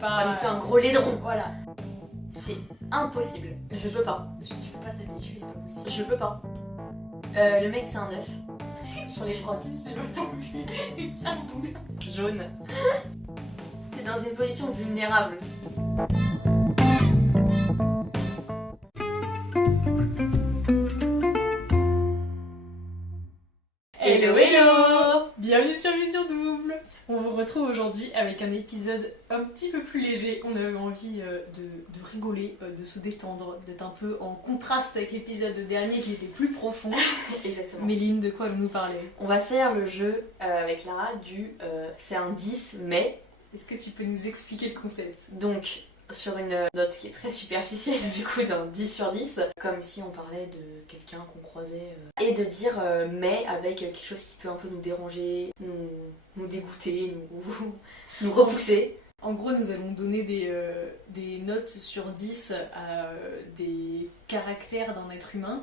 Ça nous fait un gros laideron. Voilà. C'est impossible. Je peux pas. Tu peux pas t'habituer, c'est pas possible. Je peux pas. Le mec, c'est un œuf. Sur les frottes. J'ai vraiment vu une petite boule. Jaune. T'es dans une position vulnérable. Hello hello. Bienvenue sur Vision Double. On vous retrouve aujourd'hui avec un épisode un petit peu plus léger. On avait envie de rigoler, de se détendre, d'être un peu en contraste avec l'épisode dernier qui était plus profond. Exactement. Méline, de quoi vous nous parlez? On va faire le jeu avec Lara du c'est un 10 mais. Est-ce que tu peux nous expliquer le concept? Donc sur une note qui est très superficielle du coup d'un 10 sur 10, comme si on parlait de quelqu'un qu'on croisait, et de dire mais avec quelque chose qui peut un peu nous déranger, nous dégoûter, nous repousser. En gros, nous allons donner des notes sur 10 à des caractères d'un être humain.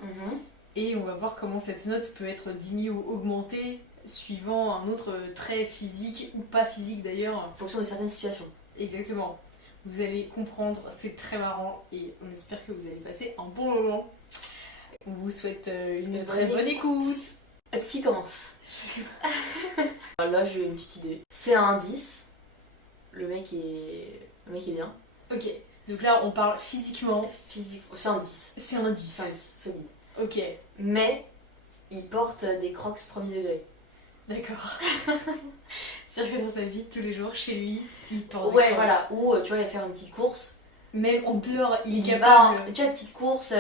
Et on va voir comment cette note peut être diminuée ou augmentée suivant un autre trait physique ou pas physique d'ailleurs. En fonction de certaines situations. Exactement. Vous allez comprendre, c'est très marrant et on espère que vous allez passer un bon moment. On vous souhaite une très bonne écoute. Qui commence? Je sais pas. Là j'ai une petite idée. C'est un 10. Le mec est bien. Ok, donc là on parle physiquement. Physique, c'est un 10. C'est un 10. C'est un 10, solide. Ok, Mais il porte des crocs premier degré. d'accord. C'est-à-dire que dans sa vie de tous les jours, chez lui, il porte des Ouais, crocs. voilà. Ou tu vois, il va faire une petite course. Même en dehors, il est Il capable. va, tu vois, petite course,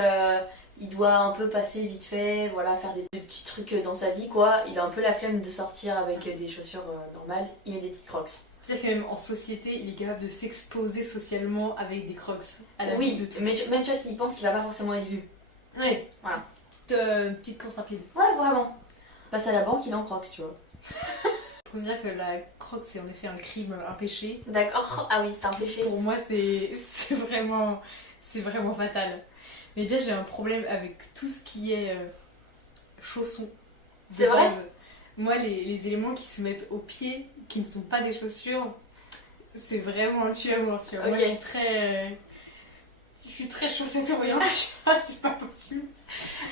il doit un peu passer vite fait, voilà, faire des petits trucs dans sa vie, quoi. Il a un peu la flemme de sortir avec des chaussures normales. Il met des petites crocs. C'est-à-dire que même en société, il est capable de s'exposer socialement avec des crocs à la Oui, vue de tous. mais même tu vois, s'il pense qu'il va pas forcément être vu. Oui, Voilà. petite course rapide. Ouais, vraiment. Passe à la banque, il est en crocs, tu vois. Faut se dire que la crocs, c'est en effet un crime, un péché. D'accord. Ah oui, c'est un péché. Pour moi, c'est vraiment fatal. Mais déjà, j'ai un problème avec tout ce qui est chaussons. de C'est vrai? base. Moi, les éléments qui se mettent aux pieds, qui ne sont pas des chaussures, c'est vraiment un tue-à-mort, tu vois. Ok. Moi, je suis très chaussette orientée, tu vois, c'est pas possible.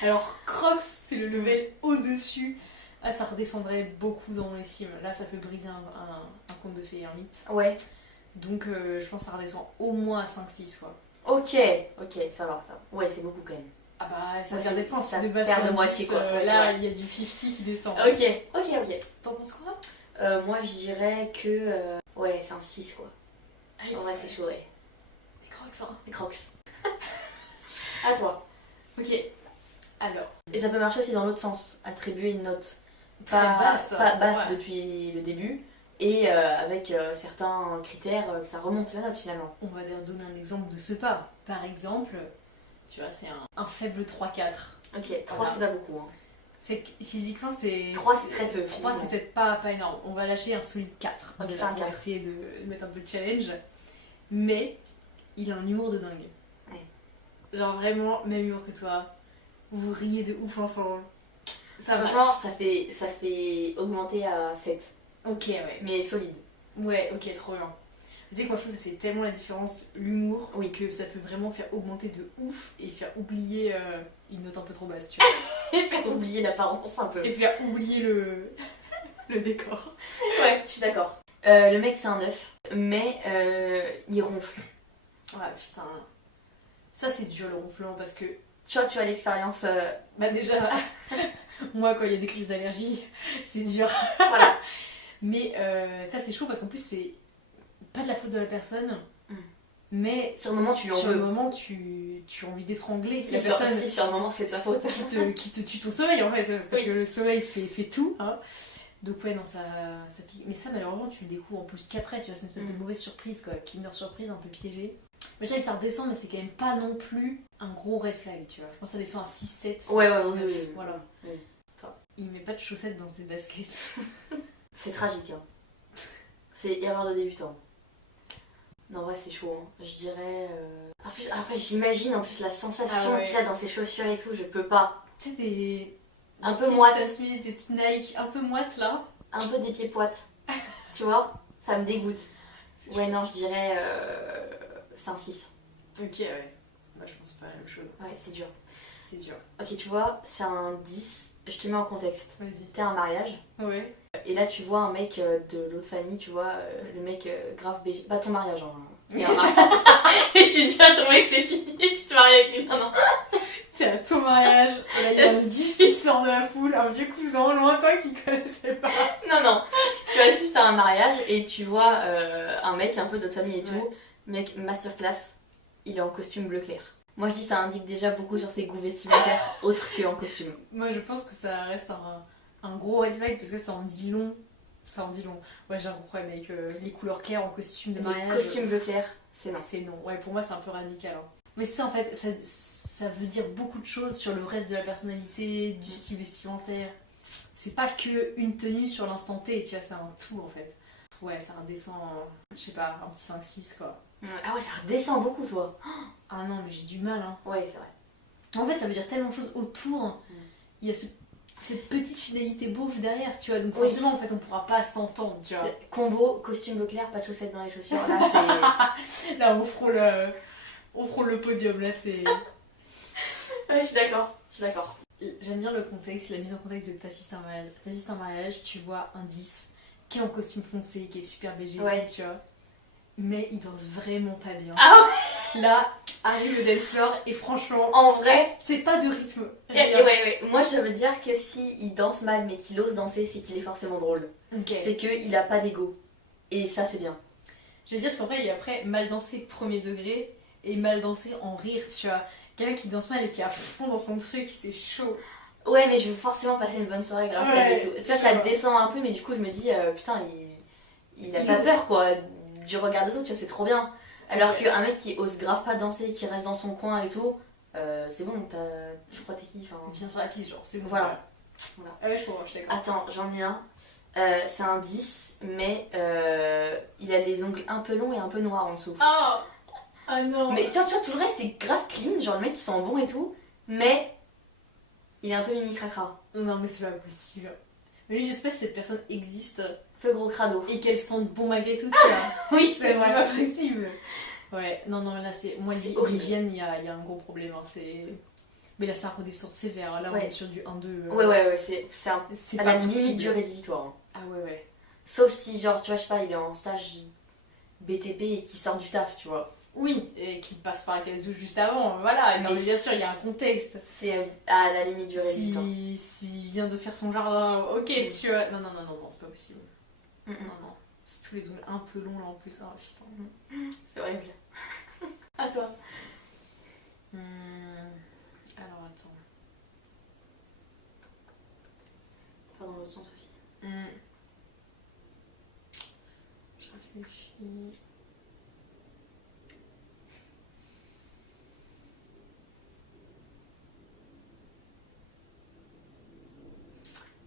Alors, Crocs, c'est le level au-dessus. Ah, ça redescendrait beaucoup dans l'estime. Là, ça peut briser un conte de fées et un mythe. Ouais. Donc, je pense que ça redescend au moins à 5-6, quoi. Ok, ça va, ça va. Ouais, c'est beaucoup quand même. Ah bah, ça Ouais, dépend. ça Si de base, perd c'est de un moitié, 10, quoi. Ouais, c'est là, vrai. il y a du 50 qui descend. Ok. T'en penses quoi? Moi, je dirais que... ouais, c'est un 6, quoi. En vrai, c'est chaud, ouais. Les Crocs, hein. Les crocs. À toi. Ok. Alors, Et ça peut marcher aussi dans l'autre sens. Attribuer une note très basse. pas basse Ouais. depuis le début. Et avec certains critères que ça remonte la note, finalement. On va donner un exemple de ce pas. Par exemple, tu vois, c'est un faible 3-4. Ok, 3 Voilà. c'est pas beaucoup. Hein. C'est que physiquement, c'est. 3 c'est très peu. 3, c'est physiquement. peut-être pas énorme. On va lâcher un solide 4. Ok, déjà, c'est un on va 4. essayer de mettre un peu de challenge. Mais il a un humour de dingue. Ouais. Genre vraiment, même humour que toi. Vous riez de ouf ensemble. Ça Franchement, marche. ça fait augmenter à 7. Ok, ouais. Mais solide. Ouais, ok, trop bien. Tu sais que moi je trouve que ça fait tellement la différence, l'humour, Oui. que ça peut vraiment faire augmenter de ouf et faire oublier une note un peu trop basse, tu vois. Et faire oublier l'apparence un peu. Et faire oublier le décor. Ouais, je suis d'accord. Le mec c'est un œuf, mais il ronfle. Ouais, putain. Ça c'est dur le ronflement parce que, Tu vois, tu as l'expérience. bah déjà, moi quand il y a des crises d'allergie, c'est dur. Voilà. Mais ça c'est chaud parce qu'en plus c'est pas de la faute de la personne, Mm. mais Sur le moment, tu lui en sur le veux. moment tu as envie d'étrangler Si, la personne. sur le moment, c'est de sa faute. qui te tue ton sommeil en fait, parce Oui. que le sommeil fait tout. Hein. Donc ouais, non, ça pique. Mais ça, malheureusement, tu le découvres en plus qu'après, tu vois, c'est une espèce de mauvaise surprise, quoi. Kinder surprise, un peu piégée. Mais tu vois, ça redescend, mais c'est quand même pas non plus un gros red flag, tu vois. Je pense que ça descend à 6-7. Ouais, 9, oui. voilà. Oui. Toi, il met pas de chaussettes dans ses baskets. C'est tragique, hein. C'est erreur de débutant. Non, en vrai, c'est chaud, hein. Je dirais. En plus, après, j'imagine en plus la sensation Ah ouais. qu'il a dans ses chaussures et tout, je peux pas. Tu sais, des Un peu petites moite. Stan Smith, des petits Nike un peu moites là. Un peu des pieds poites. Tu vois? Ça me dégoûte. Ouais, non, je dirais. C'est un 6. Ok, ouais. Moi, je pense pas à la même chose. Ouais, c'est dur. C'est dur. Ok, tu vois, c'est un 10. Je te mets en contexte. Vas-y. T'es à un mariage. Ouais. Et là, tu vois un mec de l'autre famille, tu vois, le mec grave BG. Pas ton mariage, hein. T'es un mariage. Et tu dis à ton mec, c'est fini, tu te maries avec lui. Non, non. T'es à ton mariage, et là, il y a un 10 qui sort de la foule, un vieux cousin lointain que tu connaissais pas. Non, non. Tu assistes à un mariage et tu vois un mec un peu de notre famille et tout. Mec, masterclass, il est en costume bleu clair. Moi, je dis ça indique déjà beaucoup sur ses goûts vestimentaires, autres qu'en costume. Moi, je pense que ça reste un gros red flag parce que ça en dit long. Ça en dit long. Ouais, j'ai un gros problème avec les couleurs claires en costume de mariage. Les costumes bleu clair, c'est non. C'est non. Ouais, pour moi, c'est un peu radical. Hein. Mais ça, en fait, ça veut dire beaucoup de choses sur le reste de la personnalité, du style vestimentaire. C'est pas que une tenue sur l'instant T, tu vois, c'est un tout en fait. Ouais, ça redescend, je sais pas, un petit 5-6 quoi. Ah ouais, ça redescend beaucoup, toi. Ah non, mais j'ai du mal. Hein. Ouais, c'est vrai. En fait, ça veut dire tellement de choses autour. Il y a cette petite fidélité beauf derrière, tu vois. Donc forcément, en fait, on pourra pas s'entendre, tu vois. Combo, costume bleu clair, pas de chaussettes dans les chaussures. Là, c'est... Là, on frôle le podium, là, c'est... Ouais, je suis d'accord. J'aime bien le contexte, la mise en contexte de t'assistes à un mariage, tu vois un 10 qui est en costume foncé, qui est super BG, tu vois. Mais il danse vraiment pas bien. Ah ouais. Là, arrive le dance floor et franchement, en vrai, c'est pas de rythme. Ouais. Moi, je veux dire que si il danse mal mais qu'il ose danser, c'est qu'il est forcément drôle. Okay. C'est qu'il a pas d'ego. Et ça, c'est bien. Je veux dire, parce qu'en vrai, il y a après mal dansé premier degré et mal dansé en rire, tu vois. Quelqu'un qui danse mal et qui est à fond dans son truc, c'est chaud. Ouais, mais je veux forcément passer une bonne soirée grâce à lui et tout. Tu vois, ça descend un peu, mais du coup, je me dis, putain, il a pas peur, quoi, du regard des autres, tu vois, c'est trop bien. Alors qu'un mec qui ose grave pas danser, qui reste dans son coin et tout, c'est bon, je crois t'es qui, viens sur la piste, genre, c'est bon. Voilà. Ah ouais, je comprends, je suis d'accord. Attends, j'en ai un. C'est un 10, mais il a les ongles un peu longs et un peu noirs en dessous. Oh ah non. Mais tu vois, tout le reste est grave clean, genre le mec il sent bon et tout, mais il est un peu mimi cracra. Non, mais c'est pas possible. Mais lui, j'espère que cette personne existe. Peu gros crado. Et qu'elle sente bon malgré tout, tu vois. Oui, c'est vrai. C'est pas possible. Ouais, non, là, c'est. Moi, l'hygiène, il y a un gros problème. Hein. Mais là, ça redescend sévère. Là, on est sur du 1-2. Ouais, c'est à la limite du rédhibitoire. Hein. Ah ouais. Sauf si, genre, tu vois, je sais pas, il est en stage BTP et qu'il sort du taf, tu vois. Oui, et qui passe par la case douche juste avant, voilà. Mais bien sûr, il y a un contexte. C'est à la limite du rédhibitoire. S'il vient de faire son jardin, ok, tu vois. Non, c'est pas possible. Non. C'est tous les ongles un peu longs là en plus. Oh putain. C'est horrible. À toi. Alors attends. Pas dans l'autre sens aussi. Je réfléchis.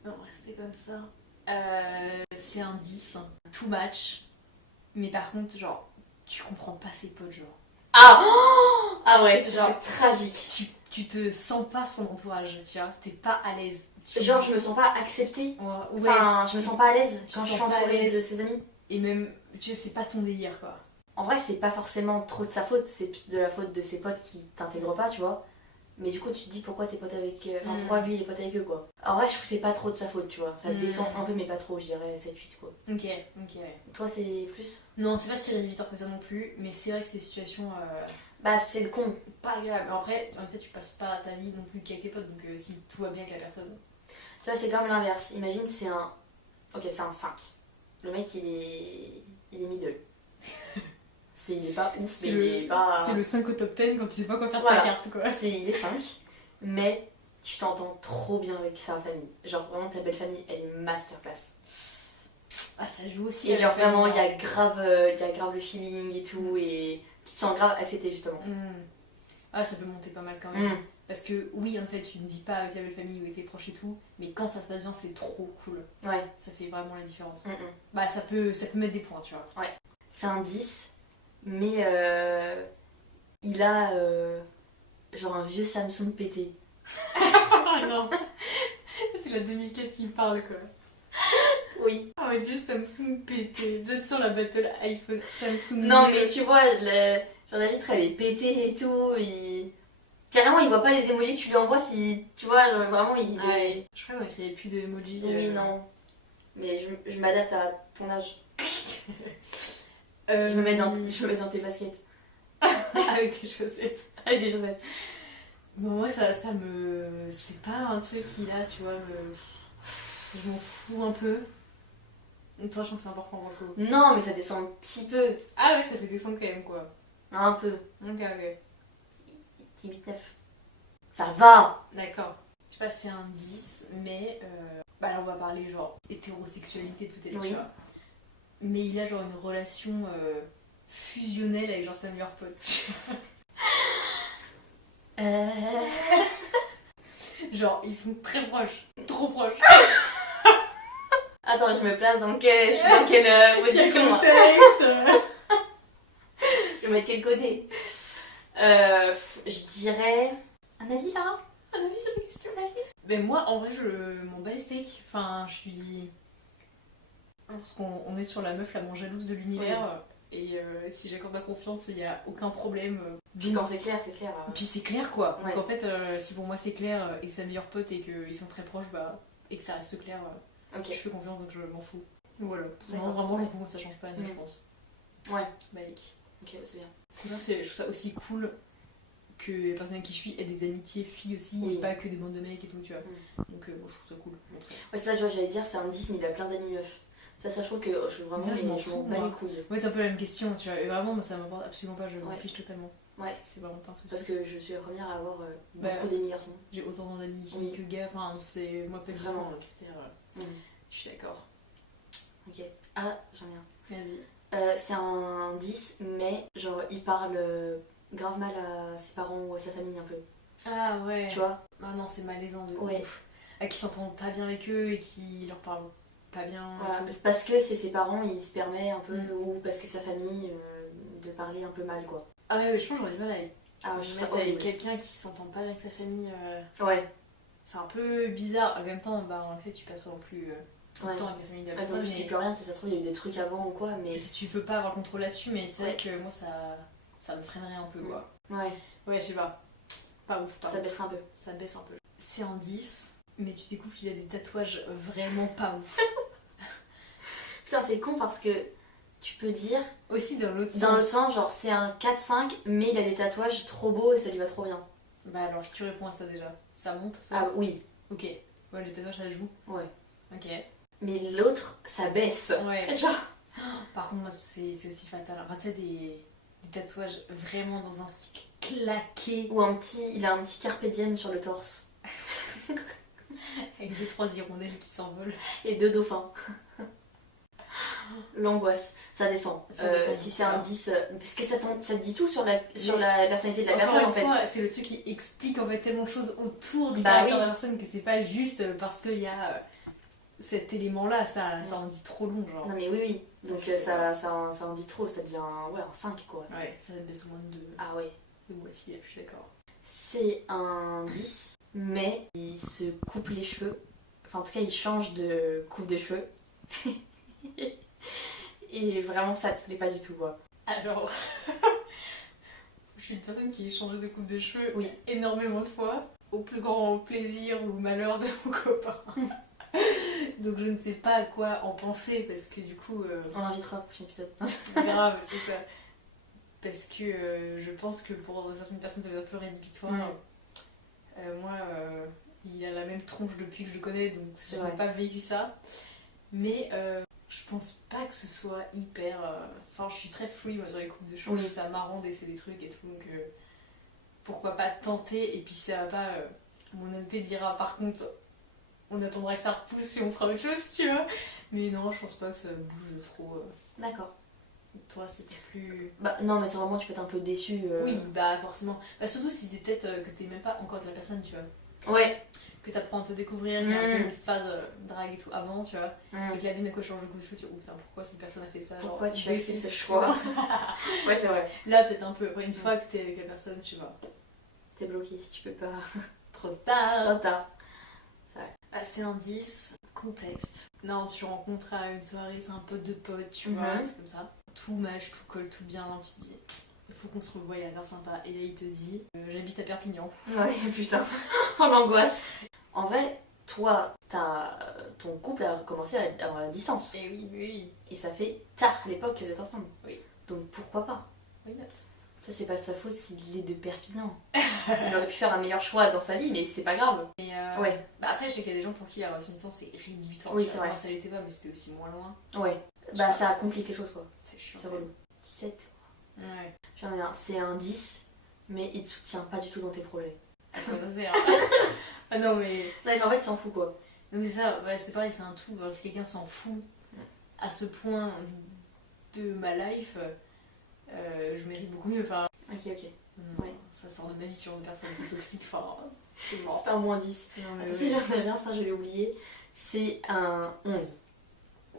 On va rester comme ça. C'est un 10, tout match. Mais par contre, genre, tu comprends pas ses potes, genre. Ah ouais, genre, c'est tragique. Tu te sens pas son entourage, tu vois. T'es pas à l'aise. Genre, je me sens pas acceptée. Ouais. Enfin, je me sens pas à l'aise quand je suis entourée de ses amis. Et même, tu vois, c'est pas ton délire, quoi. En vrai, c'est pas forcément trop de sa faute, c'est plus de la faute de ses potes qui t'intègrent pas, tu vois. Mais du coup, tu te dis pourquoi t'es pote avec. Enfin, pourquoi lui il est pote avec eux, quoi. En vrai, je trouve que c'est pas trop de sa faute, tu vois. Ça descend un peu, mais pas trop, je dirais 7-8, quoi. Ok, ouais. Toi, c'est plus? Non, c'est pas si rédhibitoire que ça non plus, mais c'est vrai que ces situations. Bah, c'est le con. Pas agréable. Après, en fait, tu passes pas ta vie non plus qu'avec tes potes, donc si tout va bien avec la personne. Tu vois, c'est comme l'inverse. Imagine, c'est un. Ok, c'est un 5. Le mec, il est middle. Il est pas ouf, mais il est pas. C'est le 5 au top 10 quand tu sais pas quoi faire de ta carte, quoi. Il est 5, mais tu t'entends trop bien avec sa famille. Genre, vraiment, ta belle famille, elle est masterclass. Ah, ça joue aussi. Et genre, vraiment, il y a grave le feeling et tout, et tu te sens grave acceptée, justement. Ah, ça peut monter pas mal quand même. Parce que, oui, en fait, tu ne vis pas avec la belle famille ou avec les proches et tout, mais quand ça se passe bien, c'est trop cool. Ouais. Ça fait vraiment la différence. Bah, ça peut mettre des points, tu vois. Ouais. C'est un 10. Mais il a genre un vieux Samsung pété. Ah non. C'est la 2004 qui me parle, quoi. Oui. Oh my dieu, Samsung pété. Vous êtes sur la battle iPhone Samsung. Non, mais tu vois, genre la vitre elle est pétée et tout. Carrément, il voit pas les emojis que tu lui envoies si. Tu vois, genre, vraiment, il. Ouais. Je crois qu'on a créé plus de emojis. Oui, non. Mais je m'adapte à ton âge. Je me mets dans tes baskets. Avec des chaussettes. Avec des chaussettes. Bon, moi, ça me. C'est pas un truc qui, là, tu vois, je m'en fous un peu. Toi, je trouve que c'est important pour le coup. Non, mais ça descend un petit peu. Ah ouais, ça fait descendre quand même, quoi. Un peu. Ok. 8-9. Ça va. D'accord. Je sais pas si c'est un 10, mais. Bah, là, on va parler, genre, hétérosexualité peut-être, oui. tu vois. Mais il a, genre, une relation fusionnelle avec, genre, sa meilleure pote. Genre, ils sont très proches. Trop proches. Attends, je me place dans quelle position moi. Je vais mettre quel côté. Je dirais. Un avis là. Un avis sur la question, un avis. Mais moi, en vrai, je m'en bats les steaks. Enfin, je suis. Parce qu'on est sur la meuf la moins jalouse de l'univers. Oui. Et si j'accorde ma confiance, il n'y a aucun problème. Puis quand c'est clair, c'est clair. Puis c'est clair quoi. Ouais. Donc en fait, si pour moi c'est clair et sa meilleure pote et qu'ils sont très proches, bah, et que ça reste clair, okay. Je fais confiance donc je m'en fous. Voilà. Non, vraiment, j'en fous, moi ça change pas, je pense. Ouais. Malik. Ok, c'est bien. Je trouve ça aussi cool que les personnes avec qui je suis aient des amitiés filles aussi, et pas que des bandes de mecs et tout, tu vois. Donc moi je trouve ça cool. Ouais, c'est ça, tu vois, j'allais dire, c'est un 10, mais il a plein d'amis meufs. Tu vois, ça, je trouve que je m'en fous, pas les couilles. Ouais, c'est un peu la même question, tu vois. Et vraiment, moi ça m'importe absolument pas, je m'en fiche totalement. Ouais. C'est vraiment pas un souci. Parce que je suis la première à avoir beaucoup d'amis garçons. J'ai autant d'amis filles que gars, enfin, c'est moi pas du tout un critère. Je suis d'accord. Ok. Ah, j'en ai un. Vas-y. C'est un 10, mais genre il parle grave mal à ses parents ou à sa famille un peu. Ah ouais. Tu vois? Ah non, c'est malaisant de ouf. Ah, qui s'entendent pas bien avec eux et qui leur parlent pas bien. Voilà. Parce que c'est ses parents, il se permet un peu, ou parce que sa famille, de parler un peu mal quoi. Ah ouais, mais je pense que j'aurais du mal avec. Ah, je trouve avec quelqu'un qui s'entend pas avec sa famille. Ouais. C'est un peu bizarre. En même temps, bah en fait, tu passes pas non plus tout le temps avec la famille de la personne. Je dis plus rien, ça se trouve, il y a eu des trucs avant ou quoi, mais. Tu peux pas avoir le contrôle là-dessus, mais c'est vrai que moi ça me freinerait un peu quoi. Ouais. Ouais, je sais pas. Pas ouf, pas ça baisserait un peu. Ça baisse un peu. C'est un 10, mais tu découvres qu'il a des tatouages vraiment pas ouf. Putain, c'est con parce que tu peux dire. Aussi dans l'autre sens. Dans l'autre sens, genre c'est un 4-5, mais il a des tatouages trop beaux et ça lui va trop bien. Bah alors, si tu réponds à ça déjà, ça monte toi? Ah oui. Ok. Ouais, les tatouages ça joue. Ouais. Ok. Mais l'autre, ça baisse. Ouais. Genre. Par contre, moi c'est aussi fatal. Enfin, tu sais, des tatouages vraiment dans un style claqué. Ou il a un petit carpe diem sur le torse. Avec 2-3 hirondelles qui s'envolent. Et 2 dauphins. L'angoisse, ça descend. Si c'est un 10, parce que ça te dit tout sur la personnalité de la personne en fait. C'est le truc qui explique en fait tellement de choses autour du caractère de la personne que c'est pas juste parce qu'il y a cet élément là, ça en dit trop long genre. Non mais oui. Donc ça en dit trop, ça devient un 5 quoi. Ouais, ça baisse au moins de 2. Ah ouais. De moitié, je suis d'accord. C'est un 10, mais il se coupe les cheveux. Enfin en tout cas il change de coupe de cheveux. Et vraiment ça te plaît pas du tout quoi. Alors, je suis une personne qui a changé de coupe de cheveux oui. énormément de fois, au plus grand plaisir ou malheur de mon copain. Donc je ne sais pas à quoi en penser parce que du coup... On l'invitera au prochain épisode. Grave, c'est ça. Parce que je pense que pour certaines personnes ça va être un peu rédhibitoire. Moi, il a la même tronche depuis que je le connais, donc je n'ai pas vécu ça. Mais je pense pas que ce soit hyper... Enfin, je suis très free moi sur les coupes de cheveux, oui. Ça marrant d'essayer des trucs et tout, donc pourquoi pas tenter, et puis ça va pas... mon honnêteté dira par contre, on attendra que ça repousse et on fera autre chose, tu vois. Mais non, je pense pas que ça bouge trop. D'accord. Toi, c'était plus... Bah non, mais c'est vraiment, tu peux être un peu déçu. Oui, bah forcément. Bah surtout si c'est peut-être que t'es même pas encore de la personne, tu vois. Ouais. Que t'apprends à te découvrir, qu'il y a un peu une petite phase drague et tout avant, tu vois. Et que la vie d'un coup change de coup de cheveux, tu dis, oh putain, pourquoi cette personne a fait ça? Pourquoi tu as fait ce choix? Ouais, c'est vrai. Là, peut-être un peu. Après, une fois que t'es avec la personne, tu vois. T'es bloqué si tu peux pas. Trop tard. Trop tard. C'est vrai. Ah, c'est un 10. Contexte. Non, tu rencontres à une soirée, c'est un pote de pote, tu vois, un truc comme ça. Tout match, tout colle, tout bien, tu te dis, il faut qu'on se revoie, il a l'air sympa. Et là, il te dit, j'habite à Perpignan. Ouais, putain, oh l'angoisse. En vrai, toi, ton couple a commencé à avoir la distance. Et oui, oui. Et ça fait tard l'époque que vous êtes ensemble. Oui. Donc pourquoi pas? Why not? C'est pas de sa faute s'il est de Perpignan. Il aurait pu faire un meilleur choix dans sa vie, mais c'est pas grave. Et ouais. Bah après, je sais qu'il y a des gens pour qui la relation de distance c'est rédhibitoire. Oui, c'est vrai. Moi, ça l'était pas, mais c'était aussi moins loin. Ouais. Bah ça complique les choses quoi. C'est chiant. C'est relou. 17. Ouais. J'en ai un, c'est un 10, mais il te soutient pas du tout dans tes projets. Ah non, mais. Non, mais en fait, il s'en fout quoi. Non, mais ça, ouais, c'est pareil, c'est un tout. Si quelqu'un s'en fout à ce point de ma life, je mérite beaucoup mieux. Enfin. Ok, ok. Ouais. Ça sort de ma vie sur une personne, c'est toxique. Enfin, c'est mort. C'est un moins 10. Non, mais Si j'en avais un, ça je l'ai oublié, c'est un 11.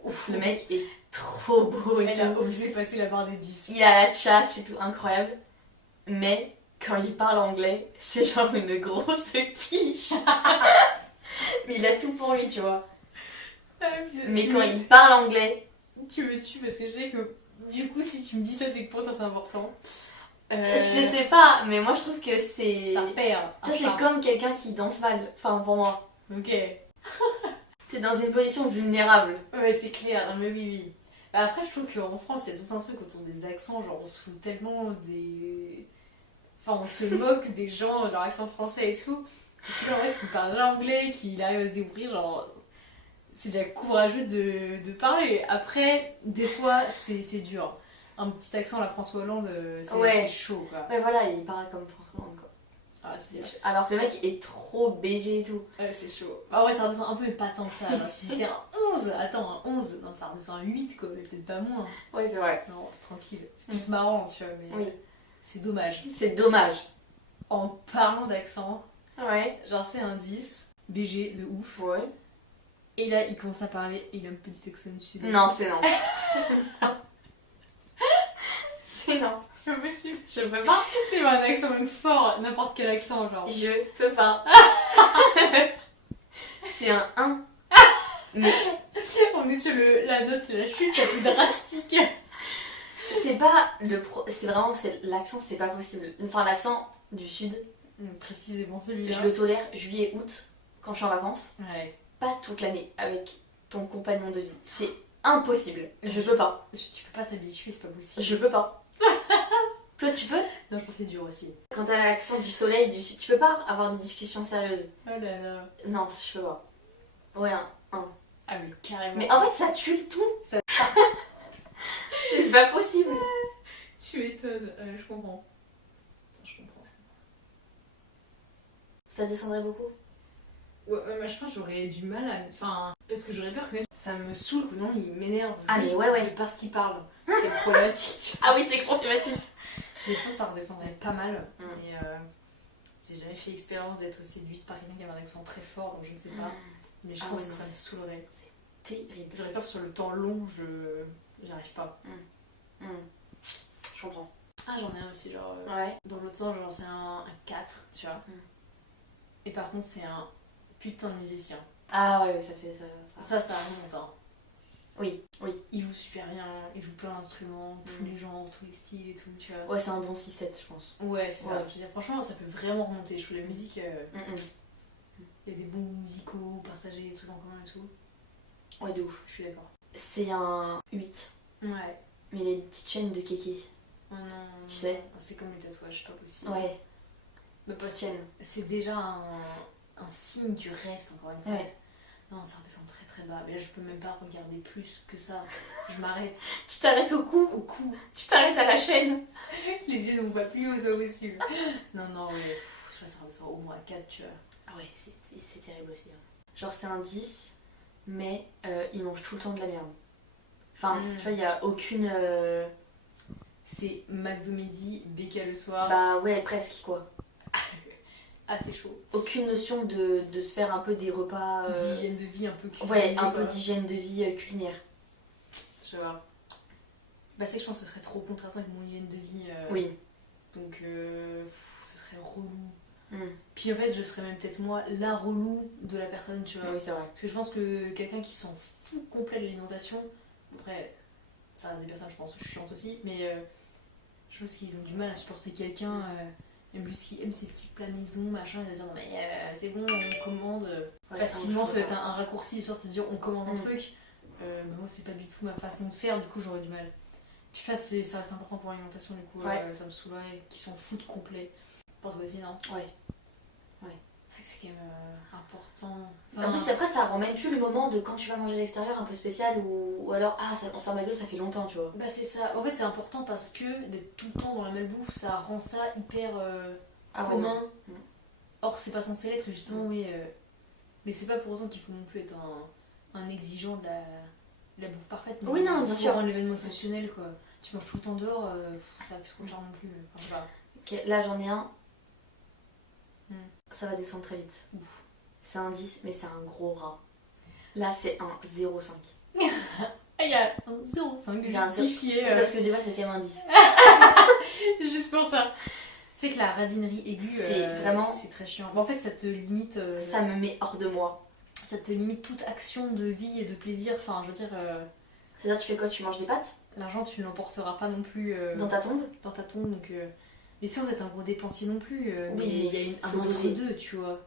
Ouf, le mec est trop beau et Elle tout. a osé passer la barre des 10. Il a la tchatch et tout, incroyable. Mais quand il parle anglais, c'est genre une grosse quiche. Mais il a tout pour lui, tu vois. Mais quand il parle anglais... Tu me tues parce que je sais que du coup, si tu me dis ça, c'est que pour toi c'est important. Je sais pas, mais moi je trouve que c'est... Ça perd. Toi, c'est comme quelqu'un qui danse mal. Enfin, pour moi. Ok. T'es dans une position vulnérable. Ouais, c'est clair. Non, mais oui, oui. Bah, après, je trouve qu'en France, il y a tout un truc autour des accents. Genre, on se fout tellement des. Enfin, on se moque des gens, leur accent français et tout. Et puis, en vrai, s'il parle l'anglais, qu'il arrive à se débrouiller, genre. C'est déjà courageux de parler. Après, des fois, c'est dur. Un petit accent à la François Hollande, c'est chaud, quoi. Ouais, voilà, il parle comme François Hollande, quoi. Ah, c'est chaud. Alors que le mec est trop BG et tout. Ouais, c'est chaud. Ah ouais, ça redescend un peu, mais pas tant que ça. Alors, si c'était un 11, attends, un 11, non, ça redescend à 8, quoi, mais peut-être pas moins. Ouais, c'est vrai. Non, tranquille. C'est plus marrant, tu vois, mais oui. C'est dommage. C'est dommage. En parlant d'accent, ouais. Genre c'est un 10, BG de ouf. Ouais. Et là, il commence à parler et il a un peu du accent du sud. Non, c'est non. C'est non. C'est pas possible. Je peux pas. C'est un accent même fort, n'importe quel accent, genre. Je peux pas. C'est un 1. Mais on est sur la note de la chute la plus drastique. C'est pas c'est vraiment l'accent, c'est pas possible. Enfin, l'accent du sud. Précisément celui-là. Je le tolère juillet août quand je suis en vacances. Ouais. Pas toute l'année avec ton compagnon de vie. C'est impossible. Je peux pas. Tu peux pas t'habituer, c'est pas possible. Je peux pas. Toi, tu peux? Non, je pense que c'est dur aussi. Quand t'as l'accent du soleil du sud, tu peux pas avoir des discussions sérieuses. Oh là là. Non, je peux pas. Ouais, un. Ah mais carrément. Mais en fait, ça tue le tout. C'est pas possible. Tu m'étonnes, je comprends. Je comprends. Ça descendrait beaucoup? Ouais, je pense que j'aurais du mal à... Enfin, parce que j'aurais peur que ça me saoule, non, il m'énerve. Ah mais ouais. De parce qu'il parle. C'est problématique, tu vois. Ah oui, c'est problématique. Mais je pense que ça redescendrait pas mal. Mm. Mais j'ai jamais fait l'expérience d'être séduite par quelqu'un qui avait un accent très fort, donc je ne sais pas. Mais je pense que ça me saoulerait. C'est terrible. J'aurais peur que sur le temps long, j'y arrive pas. Je comprends. Ah, j'en ai un aussi, genre... Ouais. Dans l'autre sens, genre c'est un 4, tu vois. Et par contre, c'est un putain de musicien. Ah ouais, ça fait ça. Ça remonte, hein. Oui. Il joue super bien, il joue plein d'instruments, tous les genres, tous les styles et tout, tu vois. Ouais, c'est un bon 6-7, je pense. Ouais, c'est ça. Je veux dire, franchement, ça peut vraiment remonter. Je trouve la musique... Il y a des bons musicaux, partager des trucs en commun et tout. Ouais, de ouf. Je suis d'accord. C'est un 8. Ouais. Mais il a une petite chaîne de kéké. Oh non. Tu sais. C'est comme les tatouages, c'est pas possible. Ouais. Mais pas Petite chaîne. C'est déjà un signe du reste, encore une fois. Ouais. Non, ça redescend très très bas. Mais là, je peux même pas regarder plus que ça. Je m'arrête. Tu t'arrêtes au cou. Au cou. Tu t'arrêtes à la chaîne. Les yeux ne vont pas plus haut, c'est pas possible. Non, mais je sais pas, ça redescend au moins à 4, tu vois. Ah ouais, c'est terrible aussi. Genre, c'est un 10, mais il mange tout le temps de la merde. Enfin, tu vois, il y a aucune... C'est McDo midi, BK le soir. Bah ouais, presque quoi. Ah, c'est chaud. Aucune notion de se faire un peu des repas... D'hygiène de vie un peu culinaire. Ouais, un peu d'hygiène de vie culinaire. Je vois. Bah c'est que je pense que ce serait trop contrastant avec mon hygiène de vie. Oui. Donc ce serait relou. Puis en fait, je serais même peut-être moi la relou de la personne, tu vois. Oui, c'est vrai. Parce que je pense que quelqu'un qui s'en fout complet de l'alimentation, après, ça reste des personnes, je pense, chiantes aussi, mais je pense qu'ils ont du mal à supporter quelqu'un, même juste qui aime ses petits plats maison, machin, ils vont dire non mais c'est bon, on commande. Facilement, ça va être un raccourci, l'histoire de se dire on commande un truc. Mais moi, c'est pas du tout ma façon de faire, du coup, j'aurais du mal. Puis je pense que ça reste important pour l'alimentation, du coup, ça me saoulerait qu'ils s'en foutent complet. Pour toi aussi, non? Ouais. C'est quand même important. En plus, après, ça rend même plus le moment de quand tu vas manger à l'extérieur un peu spécial ou alors, on sort McDo, ça fait longtemps, tu vois. Bah, c'est ça. En fait, c'est important parce que d'être tout le temps dans la malbouffe, ça rend ça hyper commun. Ouais. Or, c'est pas censé l'être, justement, oui. Mais c'est pas pour autant qu'il faut non plus être un exigeant de la bouffe parfaite. Oui, non, bien sûr. Pour rendre l'événement exceptionnel, quoi. Tu manges tout le temps dehors, ça va plus trop de charme non plus. Enfin, je sais pas. Ok, là j'en ai un. Ça va descendre très vite. Ouf. C'est un 10, mais c'est un gros rat. Là, c'est un 0,5. Il y a un 0,5 justifié. Parce que de base, c'est quand même un 10. Juste pour ça. C'est que la radinerie aiguë, c'est vraiment. C'est très chiant. Bon, en fait, ça te limite. Ça me met hors de moi. Ça te limite toute action de vie et de plaisir. Enfin, je veux dire. C'est-à-dire, tu fais quoi? Tu manges des pâtes? L'argent, tu ne l'emporteras pas non plus. Dans ta tombe? Dans ta tombe, donc. Mais sans être un gros dépensier non plus. Oui, mais il y a un entre-deux, tu vois.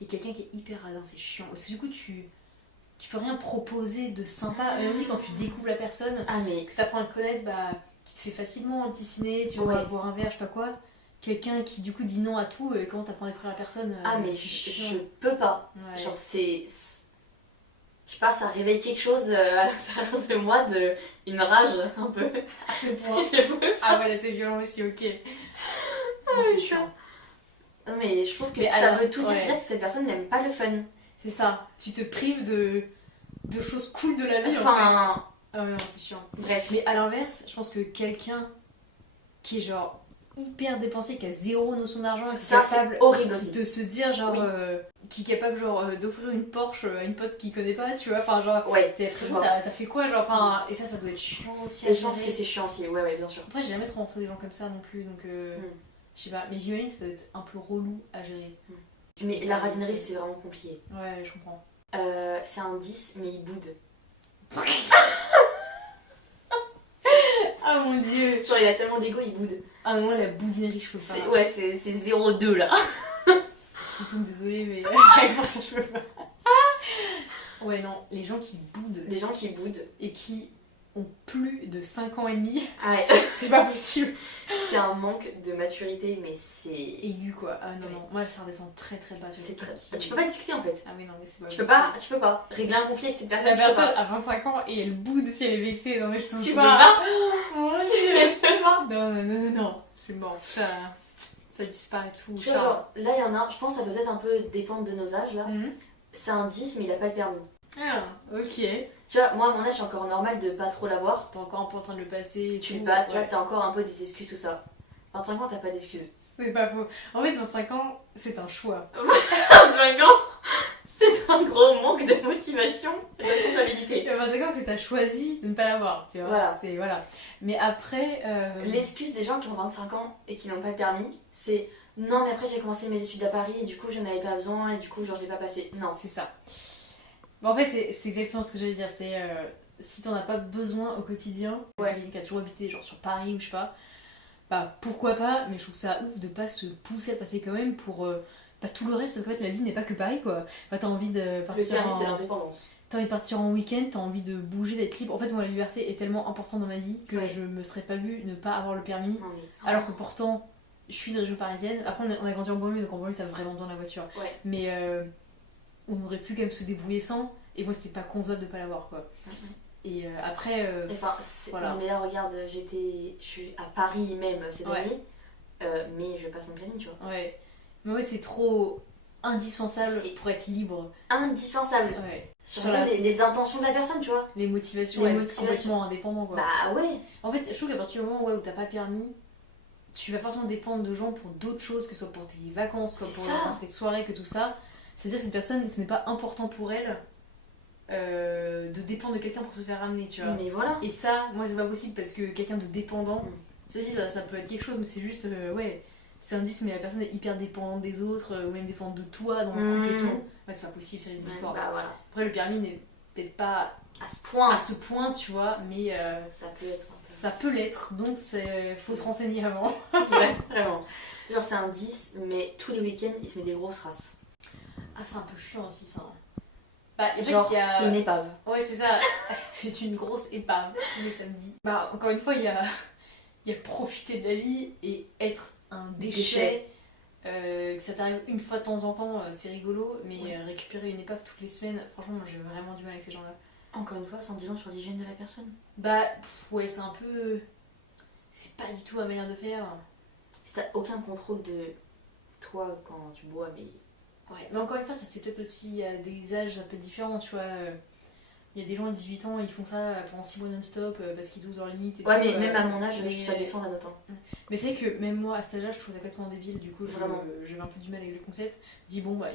Et quelqu'un qui est hyper radin, c'est chiant. Parce que du coup, tu peux rien proposer de sympa. Même aussi, quand tu découvres la personne, que tu apprends à le connaître, bah, tu te fais facilement un petit ciné, tu vas boire un verre, je sais pas quoi. Quelqu'un qui, du coup, dit non à tout, comment t'apprends à découvrir la personne mais je peux pas. Ouais. Genre, c'est. Je sais pas, ça réveille quelque chose à l'intérieur de moi, une rage un peu. À ce point. Ah ouais, c'est violent aussi, ok. Non, c'est chiant. Non, mais je trouve que ça veut tout dire que cette personne n'aime pas le fun. C'est ça. Tu te prives de choses cool de la vie, en fait. Ah ouais, non, c'est chiant. Bref. Mais à l'inverse, je pense que quelqu'un qui est genre hyper dépensier, qui a zéro notion d'argent, qui est capable horrible aussi. de se dire genre qui est capable genre d'offrir une Porsche à une pote qu'il connaît pas, tu vois, enfin genre t'as fait quoi, genre, enfin, et ça doit être chiant aussi. Et je pense que c'est chiant aussi, ouais bien sûr. Après j'ai jamais trop rencontré des gens comme ça non plus, donc je sais pas, mais j'imagine que ça doit être un peu relou à gérer. Mais la radinerie c'est vraiment compliqué. Ouais, je comprends. C'est un 10 mais il boude. Ah mon dieu. Genre il a tellement d'ego, il boude. Ah moi la boudinerie je peux pas. C'est 0,2 là. Je suis désolée mais pour ça je peux pas. Ouais non, les gens qui boudent. Les gens qui boudent. Et qui ont plus de 5 ans et demi. Ouais. C'est pas possible. C'est un manque de maturité mais c'est... aigu quoi. Ah non, moi ça redescend très très bas. Tu peux pas discuter en fait. Ah mais non mais c'est pas tu peux pas régler un conflit avec cette personne. La personne a 25 ans et elle boude si elle est vexée. Non mais tu peux pas. Mon dieu. Non. C'est mort. Ça disparaît tout. Tu vois, genre, là il y en a, je pense que ça peut peut-être un peu dépendre de nos âges là. C'est un 10 mais il a pas le permis. Ah, ok. Tu vois, moi à mon âge c'est encore normal de pas trop l'avoir. T'es encore un peu en train de le passer. Tu vois, t'as encore un peu des excuses, tout ça. 25 ans, t'as pas d'excuses. C'est pas faux. En fait, 25 ans, c'est un choix. 25 ans, c'est un gros manque de motivation et de responsabilité. 25 ans, c'est t'as choisi de ne pas l'avoir, tu vois. Voilà. Mais après... L'excuse des gens qui ont 25 ans et qui n'ont pas le permis, c'est non, mais après j'ai commencé mes études à Paris et du coup j'en avais pas besoin et du coup genre j'ai pas passé. Non. C'est ça. Bon, en fait, c'est exactement ce que j'allais dire. C'est si t'en as pas besoin au quotidien, quelqu'un qui a toujours habité genre sur Paris ou je sais pas, bah pourquoi pas, mais je trouve ça ouf de pas se pousser à passer quand même pour tout le reste, parce qu'en fait la vie n'est pas que Paris quoi. Bah, t'as envie de partir. Le permis, c'est l'indépendance. T'as envie de partir en week-end, t'as envie de bouger, d'être libre. En fait, moi, la liberté est tellement importante dans ma vie que je me serais pas vue ne pas avoir le permis. Non, mais... Alors que pourtant, je suis de région parisienne. Après, on a grandi en banlieue, donc en banlieue, t'as vraiment besoin de la voiture. Ouais. Mais on aurait pu quand même se débrouiller sans. Et moi, c'était pas concevable de pas l'avoir quoi. Et après. Voilà. Mais là, regarde, je suis à Paris même cette année, mais je passe mon permis, tu vois. Ouais. Mais ouais, c'est trop indispensable pour être libre. Indispensable. Ouais. Sur les intentions de la personne, tu vois. Les motivations, complètement indépendant quoi. Bah ouais. En fait, je trouve qu'à partir du moment où t'as pas le permis, tu vas forcément dépendre de gens pour d'autres choses, que ce soit pour tes vacances, pour une rentrée de soirée, que tout ça. C'est-à-dire cette personne, ce n'est pas important pour elle de dépendre de quelqu'un pour se faire ramener, tu vois. Mais voilà. Et ça, moi, c'est pas possible parce que quelqu'un de dépendant, ça peut être quelque chose, mais c'est juste, c'est un 10 mais la personne est hyper dépendante des autres, ou même dépendante de toi dans le couple et tout. Ouais, c'est pas possible, c'est rédhibitoire. Bah, voilà. Après, le permis n'est peut-être pas à ce point, tu vois, mais ça peut être un peu. ça peut l'être, donc faut se renseigner avant. Ouais, vraiment. Genre, c'est un 10, mais tous les week-ends, il se met des grosses races. Ah, c'est un peu chiant aussi, ça. Bah, en genre, fait, c'est une épave. Ouais, c'est ça. C'est une grosse épave tous les samedis. Bah, encore une fois, il y a profiter de la vie et être un déchet. Que ça t'arrive une fois de temps en temps, c'est rigolo, mais récupérer une épave toutes les semaines, franchement, moi j'ai vraiment du mal avec ces gens-là. Encore une fois, sans dire sur l'hygiène de la personne. Bah, ouais, c'est un peu. C'est pas du tout ma manière de faire. Si t'as aucun contrôle de toi quand tu bois, mais. Ouais, mais encore une fois, ça c'est peut-être aussi à des âges un peu différents, tu vois. Il y a des gens à 18 ans, ils font ça pendant 6 mois non-stop parce qu'ils dosent leurs limites et ouais, tout. mais même à mon âge, ça descend la note. Mais c'est vrai que même moi, à cet âge-là, je trouve ça complètement débile. Du coup, j'avais un peu du mal avec le concept. Je dis, bon, bah,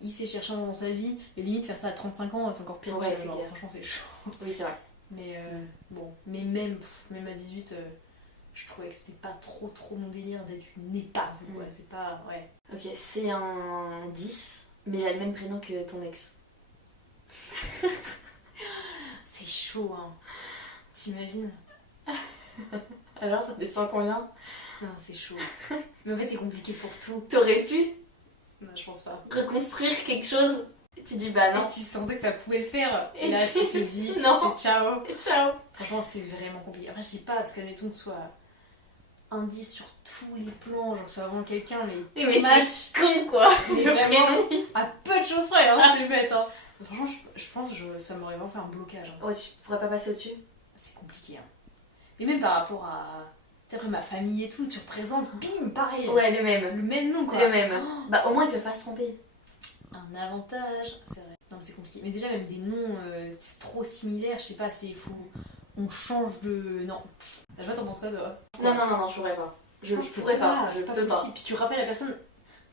il s'est cherché dans sa vie, et limite, faire ça à 35 ans, c'est encore pire. Ouais, franchement, c'est chaud. Oui, c'est vrai. Mais bon, mais même à 18, je trouvais que c'était pas trop mon délire d'être une épave, quoi. C'est pas. Ouais. Ok, c'est un 10, mais il a le même prénom que ton ex. C'est chaud, hein. T'imagines? Alors, ça descend combien? Non, c'est chaud. Mais en fait, c'est compliqué pour tout. T'aurais pu Non, je pense pas. reconstruire quelque chose? Et tu dis bah non. Et tu sentais que ça pouvait le faire. Et là, tu tu te dis, non. c'est ciao. Et ciao. Franchement, c'est vraiment compliqué. Après, je sais pas, parce qu'admettons que ce soit un 10 sur tous les plans, genre c'est vraiment quelqu'un, mais. Oui, mais c'est con quoi! Mais vraiment, à peu de choses près, hein, c'est bête, hein. Franchement, je pense que ça m'aurait vraiment fait un blocage. Hein. Ouais, tu pourrais pas passer au-dessus? C'est compliqué, hein. Et même par rapport à. Après ma famille et tout, tu représentes, bim, pareil. Ouais, le même. Le même nom, quoi. Le même. Oh, bah, au moins, ils peuvent pas se tromper. Un avantage, c'est vrai. Non, mais c'est compliqué. Mais déjà, même des noms trop similaires, je sais pas, c'est fou. On change de. Non. Je sais pas, t'en penses quoi, toi? Non, je pourrais pas. Je pourrais pas. Je peux pas. Puis tu rappelles la personne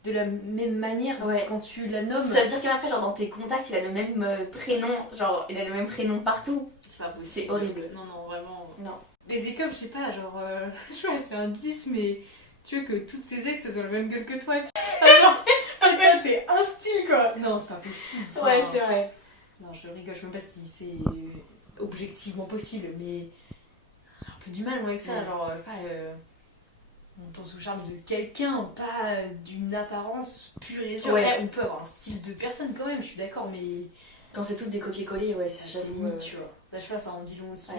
de la même manière quand tu la nommes. Ça veut dire qu'après, genre dans tes contacts, il a le même prénom. Genre, il a le même prénom partout. C'est pas possible. C'est horrible. Non, vraiment. Non. Mais c'est comme, je sais pas, genre. Je vois, c'est un 10, mais tu veux que toutes ces ex elles ont la même gueule que toi. Regarde, t'es un style, quoi. Non, c'est pas possible. Enfin, ouais, c'est vrai. Non, je rigole, je sais même pas si c'est objectivement possible, mais j'ai un peu du mal, moi, avec ça. Genre, on tombe sous le charme de quelqu'un, pas d'une apparence pure et dure. Ouais. On peut avoir un style de personne quand même, je suis d'accord, mais. Quand c'est toutes des copier-coller, ouais, c'est limite, tu vois. Là, je sais pas, ça en dit long aussi.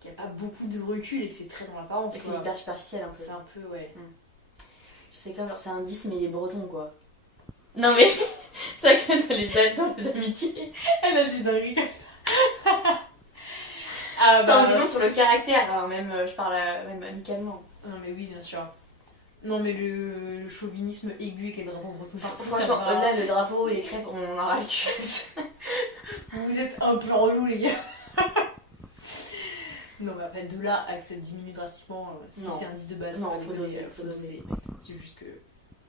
Qu'il n'y a pas beaucoup de recul et que c'est très dans l'apparence. Et que c'est hyper superficiel un peu. C'est un peu, ouais. Je sais comme, genre, c'est un 10, mais il est breton, quoi. Non, mais c'est vrai que dans les amitiés. Elle a j'ai dinguerie comme ça. Ça en dit long sur le caractère, hein, même, je parle même amicalement. Non, mais oui, bien sûr. Non, mais le chauvinisme aigu avec les drapeaux bretons partout. Franchement, là, le drapeau, les crêpes, on en a ras le cul. Vous êtes un peu relous, les gars. Non, mais après, de là à que ça diminue drastiquement, si c'est un 10 de base, non, faut doser. C'est juste que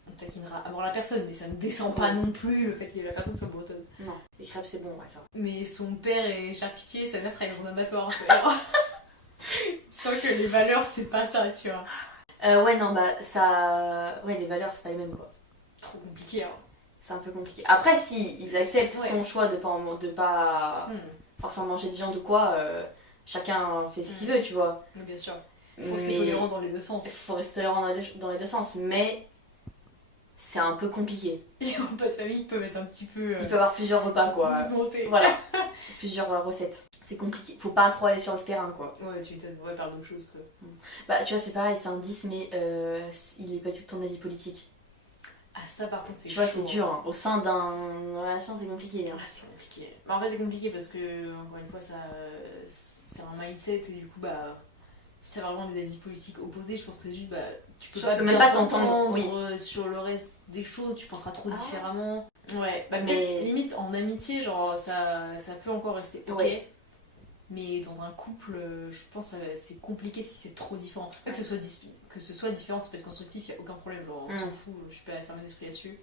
on taquinera à mort la personne, mais ça ne descend pas non plus le fait que la personne soit bretonne. Non, les crêpes, c'est bon, ouais, ça va. Mais son père est charcutier, sa mère travaille dans un abattoir. Tu sens que les valeurs, c'est pas ça, tu vois. Ouais, non, bah, ça. Ouais, les valeurs, c'est pas les mêmes, quoi. Trop compliqué, hein. C'est un peu compliqué. Après, si ils acceptent ton choix de pas forcément manger de viande ou quoi, chacun fait ce qu'il veut, tu vois. Mais bien sûr. Faut rester tolérant dans les deux sens. Faut rester tolérant dans les deux sens, mais c'est un peu compliqué. Les repas de famille peuvent être un petit peu. Il peut y avoir plusieurs repas, quoi. Voilà. Plusieurs recettes. C'est compliqué. Faut pas trop aller sur le terrain, quoi. Ouais, tu devrais parler d'autre chose, quoi. Bah, tu vois, c'est pareil, c'est un 10, mais il est pas du tout ton avis politique. Ah, ça, par contre, c'est chaud. Tu vois, c'est dur. Hein. Au sein d'une relation, c'est compliqué. Hein. Ah, c'est compliqué. Bah, en fait, c'est compliqué parce que, encore une fois, c'est un mindset et du coup, bah. Si t'as vraiment des avis politiques opposés, je pense que juste, bah, tu peux même pas t'entendre sur le reste des choses, tu penseras trop différemment. Ouais, bah peut-être limite en amitié, genre ça peut encore rester ok. Ouais. Mais dans un couple, je pense que c'est compliqué si c'est trop différent. Que ce soit différent, ça peut être constructif, y a aucun problème, genre on s'en fout, je suis pas fermer l'esprit là-dessus.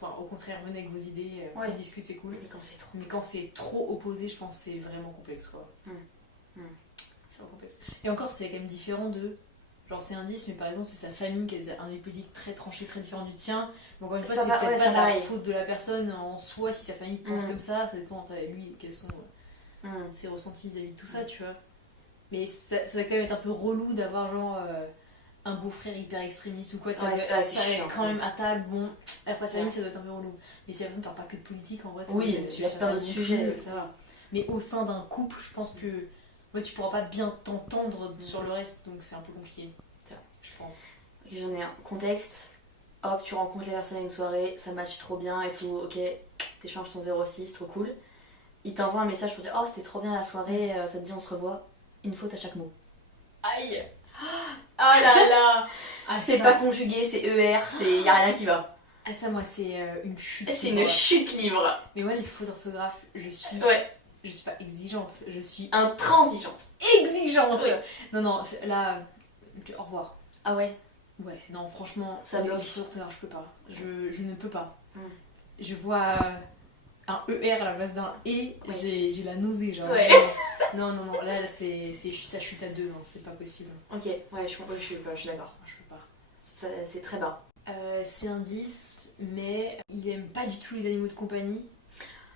Enfin, au contraire, venez avec vos idées, on discute, c'est cool. Mais quand c'est trop opposé, je pense que c'est vraiment complexe, quoi. C'est complexe. Et encore, c'est quand même différent de Genre c'est un 10, mais par exemple c'est sa famille qui a un avis politique très tranché, très différent du tien. Mais encore une fois, C'est c'est pas- peut-être ouais, pas c'est de la pareil. faute de la personne en soi si sa famille pense Mm. comme ça dépend après de lui quels sont Mm. ses ressentis vis-à-vis de tout ça, tu vois. Mais ça va quand même être un peu relou d'avoir genre un beau-frère hyper extrémiste ou quoi, ça Ouais, va c'est chiant, quand même à table, bon, après C'est famille vrai. ça doit être un peu relou. Mais si la personne parle pas que de politique en vrai, Oui, tu il y a plein d'autres sujets. ça va. Mais au sein d'un couple, je pense que ouais, tu pourras pas bien t'entendre sur le reste, donc c'est un peu compliqué, je pense. Ok, j'en ai un. Contexte. Hop, tu rencontres les personnes à une soirée, ça match trop bien et tout, ok, t'échanges ton 06, trop cool. Il t'envoie un message pour dire oh c'était trop bien la soirée, ça te dit on se revoit. Une faute à chaque mot. Aïe. Ah là là. Ah, C'est ça- pas conjugué, c'est ER, y a rien qui va. Ah ça moi c'est une chute. C'est libre. une chute libre. Mais ouais les fautes d'orthographe, je suis pas exigeante, je suis Intransigeante. exigeante. Oui. Non, là, au revoir. Ah ouais. Ouais, non, franchement, Ça bloque. les fautes d'orthographe, je peux pas. Je ne peux pas. Mm. Je vois un ER à la place d'un E, Ouais. j'ai la nausée, genre. Ouais. Non, là, ça chute à deux, hein, c'est pas possible. Ok, ouais, je comprends, je suis d'accord. Je peux pas. C'est très bas. C'est un 10, mais il aime pas du tout les animaux de compagnie.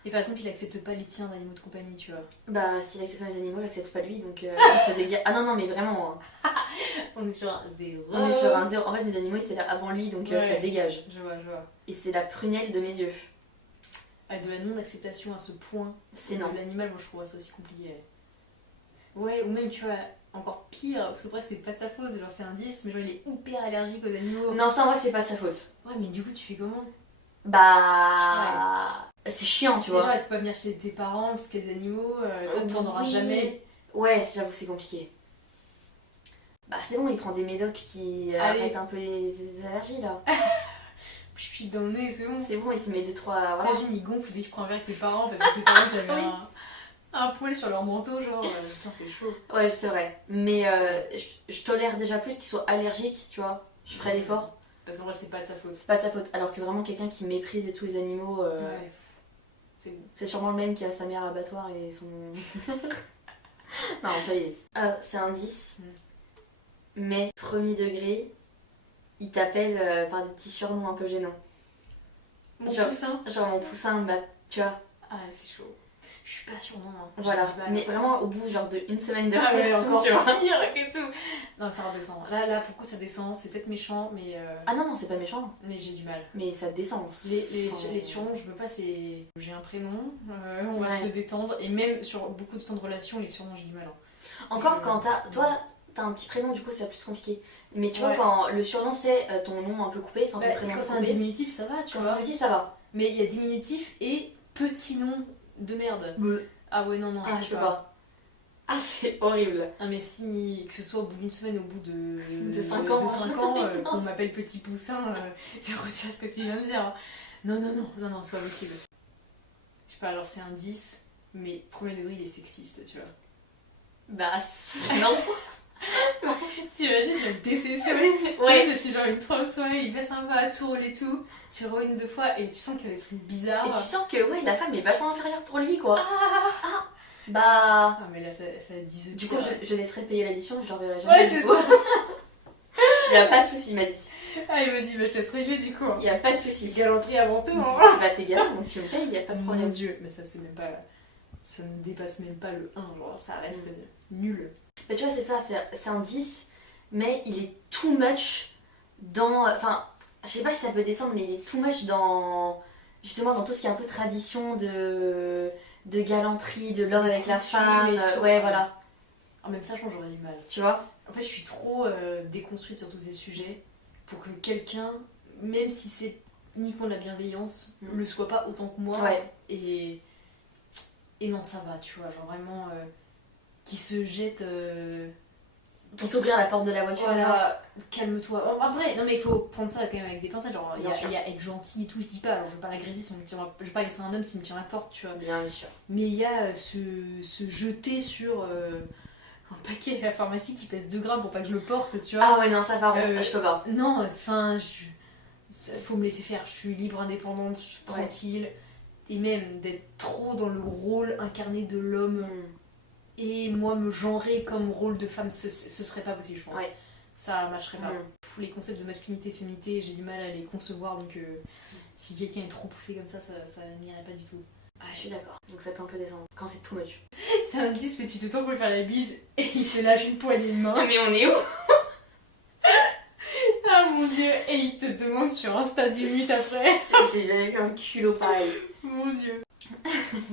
Et par exemple, il accepte pas les tiens d'animaux de compagnie, tu vois. Bah, s'il accepte pas les animaux, j'accepte pas lui, donc ça dégage. Ah non, mais vraiment, hein. On est sur un 0. On est sur un zéro. En fait, les animaux, ils étaient là avant lui, donc Ouais. ça dégage. Je vois. Et c'est la prunelle de mes yeux. Ah, de la non-acceptation à ce point C'est de non. l'animal, moi je trouve ça aussi compliqué. Ouais, ou même, tu vois, encore pire, parce que après, c'est pas de sa faute, genre c'est un 10, mais genre il est hyper allergique aux animaux. Non, ça, moi, c'est pas de sa faute. Ouais, mais du coup, tu fais comment? Bah. C'est chiant, tu Déjà, vois. elle peut pas venir chez tes parents parce qu'il y a des animaux, toi tu Oui. t'en auras jamais. Ouais, j'avoue, c'est compliqué. Bah, c'est bon, il prend des médocs qui Allez. arrêtent un peu les allergies, là. Puis dans le nez, c'est bon. C'est bon, il se met 2-3. Voilà. T'imagines, il gonfle dès qu'il prend un verre avec tes parents parce que tes parents ils avaient un poil sur leur manteau, genre, putain, c'est chaud. Ouais, c'est vrai. Mais je tolère déjà plus qu'il soit allergique, tu vois. Je ferai l'effort. Parce qu'en vrai, c'est pas de sa faute. C'est pas de sa faute. Alors que vraiment, quelqu'un qui méprise et tous les animaux, Ouais. C'est bon. c'est sûrement le même qui a sa mère abattoir et son. Non, ça y est. Ah, c'est un 10. Mais, premier degré, il t'appelle par des petits surnoms un peu gênants. Mon Genre- poussin. Genre mon poussin, bah, tu vois. Ah, c'est chaud. Je suis pas sûrement. Hein. Voilà. J'ai du mal. Mais vraiment, au bout genre de une semaine de Ah ouais, relation, encore tu vois. pire que tout. Non, ça redescend. Là, pourquoi ça descend? C'est peut-être méchant, mais Ah non, non, c'est pas méchant. mais j'ai du mal. Mais ça descend. Les surnoms, je veux pas, c'est. J'ai un prénom, on va Ouais. se détendre. Et même sur beaucoup de temps de relation, les surnoms, j'ai du mal. Hein. Encore quand toi, t'as un petit prénom, du coup, c'est plus compliqué. Mais tu vois, Ouais. quand le surnom, c'est ton nom un peu coupé, enfin ton Bah, prénom quand c'est un coupé. diminutif, ça va, tu Quand vois. c'est petit, ça va. Mais il y a diminutif et petit nom de merde. Ah ouais, non, Ah, je peux pas. Ah, c'est horrible. Ah, mais si, que ce soit au bout d'une semaine, au bout De 5 ans. de 5 ans, qu'on m'appelle petit poussin, tu retiens ce que tu viens de dire. Hein. Non, c'est pas possible. Je sais pas, alors c'est un 10, mais premier degré, il est sexiste, tu vois. Bah, non. Tu imagines la déception? Ouais. Ouais, je suis genre une trop de soirée, il passe un peu à Tours et tout. Tu le revois une ou deux fois et tu sens qu'il y a des trucs bizarres. Et tu sens que ouais, la femme est vachement inférieure pour lui, quoi. Ah, Bah. ah mais là, ça dit Du coup, je laisserai payer l'addition, je leur verrai jamais. Ouais, du c'est coup. ça. Y a pas de soucis, il m'a dit. Ah, il m'a dit, bah, je te laisse régler du coup. Hein. Y a pas de soucis. Galanterie avant tout. Hein. Bah, t'es galant, donc tu me payes, y a pas de Mon problème. dieu, mais ça c'est même pas. Ça ne dépasse même pas le 1, genre ça reste nul. Bah, tu vois, c'est ça, c'est un 10, mais il est too much dans. Enfin, je sais pas si ça peut descendre, mais il est too much dans. Justement, dans tout ce qui est un peu tradition de galanterie, de l'homme avec la Coutume femme. et tout. Ouais, voilà. En même ça, je pense que j'aurais du mal. Tu vois? En fait, je suis trop déconstruite sur tous ces sujets pour que quelqu'un, même si c'est uniquement de la bienveillance, le soit pas autant que moi. Ouais. Et non, ça va, tu vois, genre vraiment qui se jette. Pour s'ouvrir la porte de la voiture, genre. Voilà, calme-toi. Bon, après, non mais il faut prendre ça quand même avec des pincettes. Genre, Bien sûr. il y a être gentil et tout, je dis pas. Alors, je veux pas l'agresser si on me tire. Je veux pas agresser un homme s'il me tire la porte, tu vois. Bien sûr. Mais il y a se jeter sur un paquet à la pharmacie qui pèse 2 grammes pour pas que je le porte, tu vois. Ah ouais, non, ça par contre, je peux pas. Non, enfin, faut me laisser faire. Je suis libre, indépendante, je suis Ouais. tranquille. Et même d'être trop dans le rôle incarné de l'homme et moi me genrer comme rôle de femme, ce serait pas possible, je pense. Ouais. ça matcherait pas. Les concepts de masculinité et féminité, j'ai du mal à les concevoir, donc si quelqu'un est trop poussé comme ça n'irait pas du tout. Ah, je suis d'accord. Donc ça peut un peu descendre quand c'est too much. C'est un 10, mais tu te tends pour lui faire la bise et il te lâche une poignée de main. Mais on est où? Ah mon dieu, et il te demande sur Insta 10 minutes après. J'ai jamais vu un culot pareil. Mon dieu.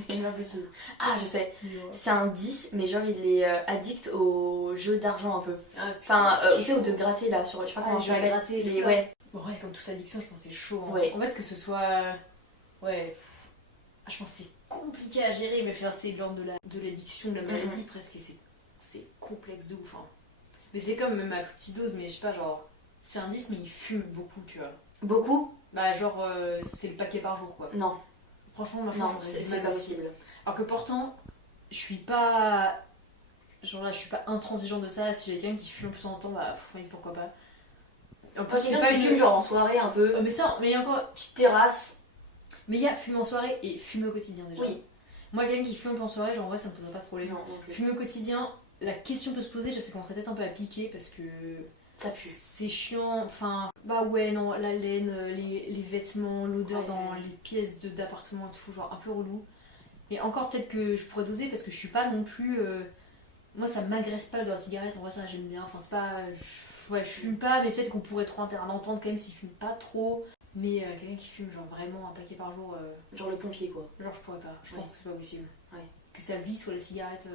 C'est pas possible. Ah, je sais. C'est un 10, mais genre il est addict aux jeux d'argent un peu. Enfin, tu sais, ou de gratter là, sur. Je sais pas comment je vais gratter. Ouais. Bon, ouais, comme toute addiction, je pense que c'est chaud. Hein. Ouais. En fait, que ce soit. Ouais. Je pense que c'est compliqué à gérer, mais faire c'est l'ordre de l'addiction, de la maladie presque, et c'est complexe de ouf. Hein. Mais c'est comme même à plus petite dose, mais je sais pas, genre. C'est un 10, mais il fume beaucoup, tu vois. Beaucoup? Bah, genre, c'est le paquet par jour, quoi. Non. Franchement, moi, non, c'est pas possible. Alors que pourtant, je suis pas. Genre là, je suis pas intransigeante de ça. Si j'ai quelqu'un qui fume plus en temps, bah, pourquoi pas. En plus, c'est pas une fume, genre en soirée un peu. Mais ça, mais il y a encore. Petite terrasse. Mais il y a fumer en soirée et fumer au quotidien déjà. Oui. Moi, quelqu'un qui fume en soirée, genre en vrai, ça me poserait pas de problème. Non, non plus. Fumer au quotidien, la question peut se poser, je sais qu'on serait peut-être un peu à piquer parce que. Ça pue. C'est chiant, enfin, bah ouais, non, la laine, les vêtements, l'odeur dans les pièces d'appartement et tout, genre un peu relou. Mais encore, peut-être que je pourrais doser parce que je suis pas non plus. Moi, ça m'agresse pas l'odeur de cigarette, en vrai, ça j'aime bien. Enfin, c'est pas. Ouais, je fume pas, mais peut-être qu'on pourrait trop un entendre quand même s'il fume pas trop. Mais quelqu'un qui fume, genre vraiment un paquet par jour. Genre le pompier, quoi. Genre, je pourrais pas, je pense que c'est pas possible. Ouais. Que sa vie soit la cigarette.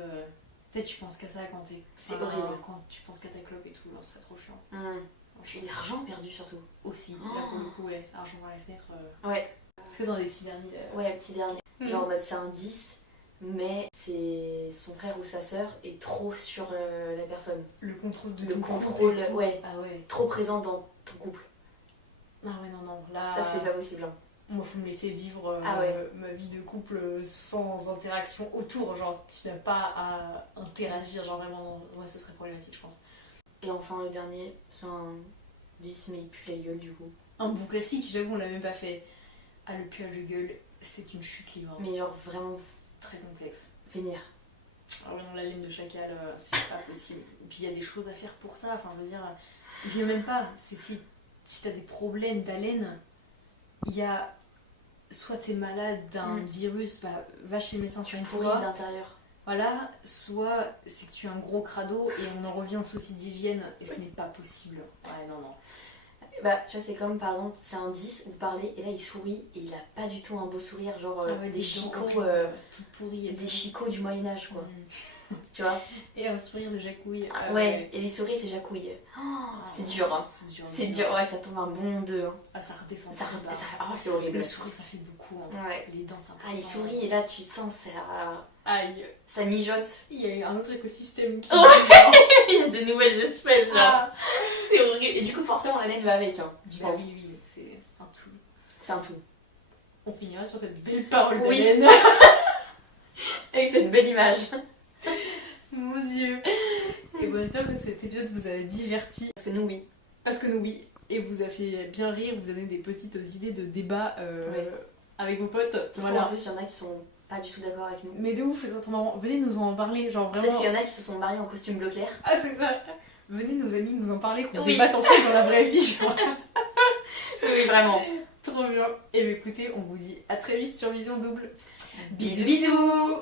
Peut-être tu penses qu'à ça quand t'es. C'est horrible. Quand tu penses qu'à ta clope et tout, genre, c'est trop chiant. Et l'argent perdu surtout. Aussi, là pour le coup, ouais. Argent par la fenêtre. Ouais. Est-ce que t'en as des petits derniers Ouais, petit dernier. Genre en mode c'est un 10, mais c'est son frère ou sa sœur est trop sur la personne. Le contrôle de Le ton contrôle, couple. ouais. Ah ouais. Trop présent dans ton couple. Ah ouais, non, là. Ça, c'est pas possible. Hein. Moi, faut me laisser vivre ma vie de couple sans interaction autour. Genre, tu n'as pas à interagir. Genre, vraiment, ouais, ce serait problématique, je pense. Et enfin, le dernier, c'est un 10, mais il pue la gueule du coup. Un bout classique, j'avoue, on l'a même pas fait. Ah, le puage de gueule, c'est une chute libre. Mais genre, vraiment très complexe. Vénère. Ah ouais, non, la laine de chacal, c'est pas possible. Et puis, il y a des choses à faire pour ça. Enfin, je veux dire, il vient même pas. C'est si t'as des problèmes d'haleine, il y a. Soit t'es malade d'un virus, bah va chez le médecin sur une pourrie d'intérieur. Voilà, soit c'est que tu as un gros crado et on en revient au souci d'hygiène et ce n'est pas possible. Ouais, non. Bah, tu vois, c'est comme par exemple, c'est un 10, vous parlez et là il sourit et il a pas du tout un beau sourire, genre des chicots. Toutes pourries. Des chicots du Moyen-Âge, quoi. Tu vois. Et un sourire de jacouille. Ouais, et les souris, c'est jacouille. C'est dur, hein. C'est dur, ouais, ça tombe un bon 2. Hein. Ah, ça redescend. C'est horrible. Le sourire, ça fait beaucoup. Hein. Ouais. Les dents, c'est important. Ah, il sourit et là, tu sens, Aïe. Ça mijote. Il y a eu un autre écosystème qui. Il y a des nouvelles espèces, genre. C'est horrible. Et du coup, forcément, la laine va avec, hein. Je pense. Oui, c'est un tout. C'est un tout. On finira sur cette belle parole de oui. laine. Avec cette belle image. Mon dieu. Et bon, j'espère que cet épisode vous a diverti. Parce que nous, oui. Et vous a fait bien rire, vous donner des petites idées de débat avec vos potes. Voilà. En plus, il y en a qui sont pas du tout d'accord avec nous. Mais de ouf, c'est trop marrant. Venez nous en parler, genre vraiment. Peut-être qu'il y en a qui se sont mariés en costume bleu clair. Ah, c'est ça. Venez nos amis nous en parler, qu'on débatte ensemble dans la vraie vie, genre. Oui, vraiment. Trop bien. Et bien écoutez, on vous dit à très vite sur Vision Double. Bisous, bisous.